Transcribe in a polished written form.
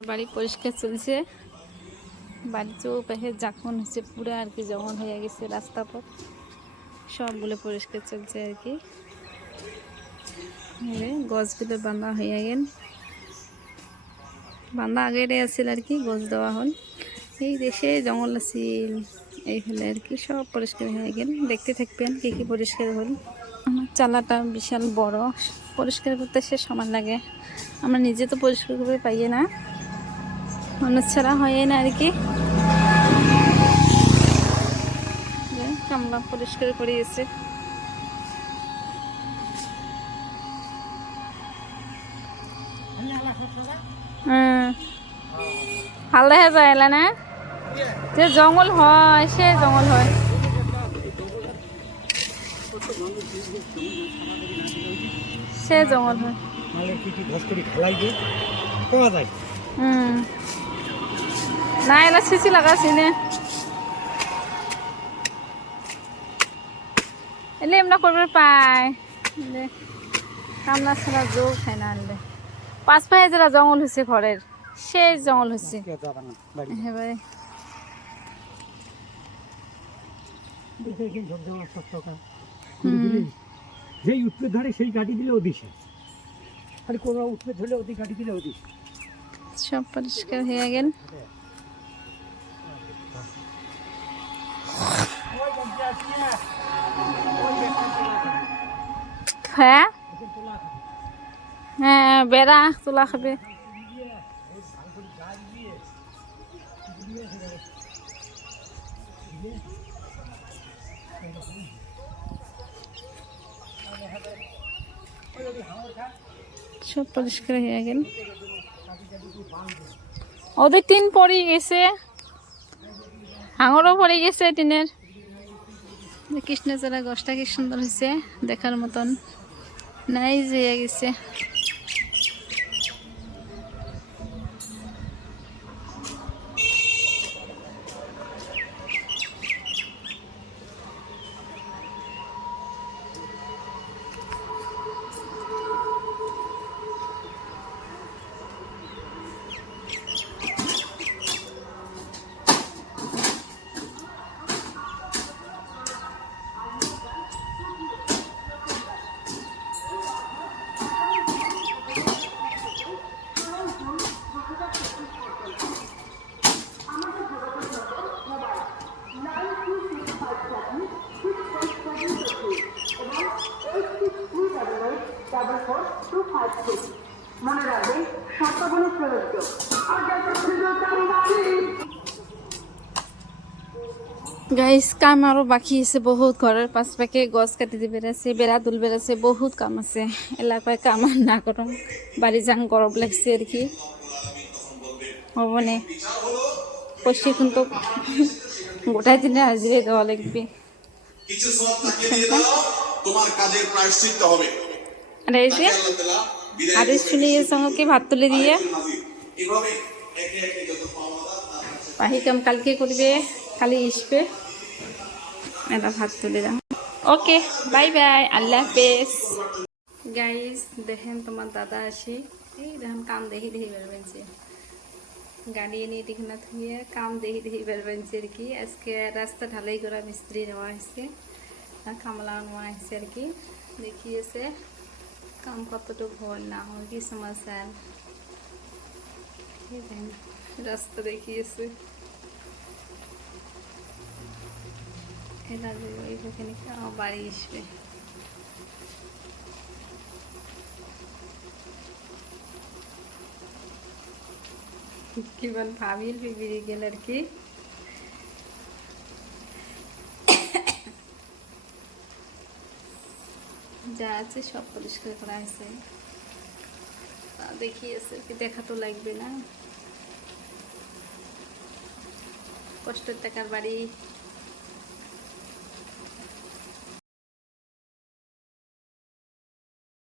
বাড়ি পরিষ্কার চলছে। বাড়ির চৌপাশে যখন হচ্ছে পুরো আর কি জঙ্গল হয়ে গেছে, রাস্তা পথ সবগুলো পরিষ্কার চলছে আর কি। গছগুলো বাঁধা হয়ে গেল, বাঁধা আগেরে আছিল আর কি, গছ দেওয়া হল। এই দেশে জঙ্গল আছিল, এই হলে আর কি সব পরিষ্কার হয়ে গেল। দেখতে থাকবেন কি কি পরিষ্কার হল। আমার চালাটা বিশাল বড়, পরিষ্কার করতে সে সময় লাগে। আমরা নিজে তো পরিষ্কার করে পাইয়ে না, মানুষ ছাড়া হয় না আর কি। কামলা পরিষ্কার করিয়েছে। ভাল দেখা যায় এলা না, যে জঙ্গল হয় সে জঙ্গল হয়। সে জঙ্গল হয়। না এলা সিসি লাগাছি নে, এলে এমনা করবে পায় কামলা ছাড়া যোগ খায় না। আনলে পাঁচ পায়ে যারা জঙ্গল হয়েছে ঘরের, সে জঙ্গল হচ্ছে এবারে। যেই উঠপে ধরে সেই কাটি দিলে ওদিশে, খালি কোনো উঠপে ধরলে ওদিক কাটি দিলে ওদিশে। সব পরিষ্কার হয়ে গেল। হ্যাঁ হ্যাঁ, বেড়া তোলা খাবে। সব পরিষ্কার হয়ে গেল। ওদের টিন পড়ে গেছে, হাঙরও পড়ে গেছে টিনের। কৃষ্ণচূড়া গাছটা কি সুন্দর হয়েছে, দেখার মতন নাইস হয়ে গেছে। মনে রাখবেন শর্তাবলী প্রযোজ্য। গাইস কাম আরো বাকি আছে বহুত, ঘরের পাশ পাকে গছ কাটি দিয়ে বেড়াছে, বেড়া দুল বেড়াছে, বহুত কাম আছে। এলাকায় কাম আর না করো, বাড়ি যান গরম লাগছে আর কি। হব নে প্রশিক্ষণ তো গোটাই দিনে হাজিরে দেওয়া লাগবে। আর এই যে আদেশ শুনিয়ে সঙ্গে ভাত তুলে দিয়ে পাহি কাম কালকে করবে, খালি আসবে এটা ভাত তুলে দাও। ওকে বাই বাই, আল্লাহ হাফেজ। গাইস দেখেন তোমার দাদা আসি, এই দেখেন কাম দেখি দেখি বেরবেনছে, গাড়ি নিয়ে টিকনা থুয়ে কাম দেখি দেখি বেরবেনছে আর কি। আজকে রাস্তা ঢালাই করা মিস্ত্রি নেওয়া হয়েছে, কামলা নেওয়া হয়েছে আর কি। দেখিয়েছে কাম কতটুকু হল না হল, কি সমস্যা। রাস্তা দেখিয়েছে, এটা ওইখানে বাড়ি আসবে। কিমান ভাবিল বিগড়ে গেল আর কি। যা আছে সব পরিষ্কার করা হয়েছে, দেখিয়েছে কি, দেখা তো লাগবে না। কষ্টের টাকার বাড়ি।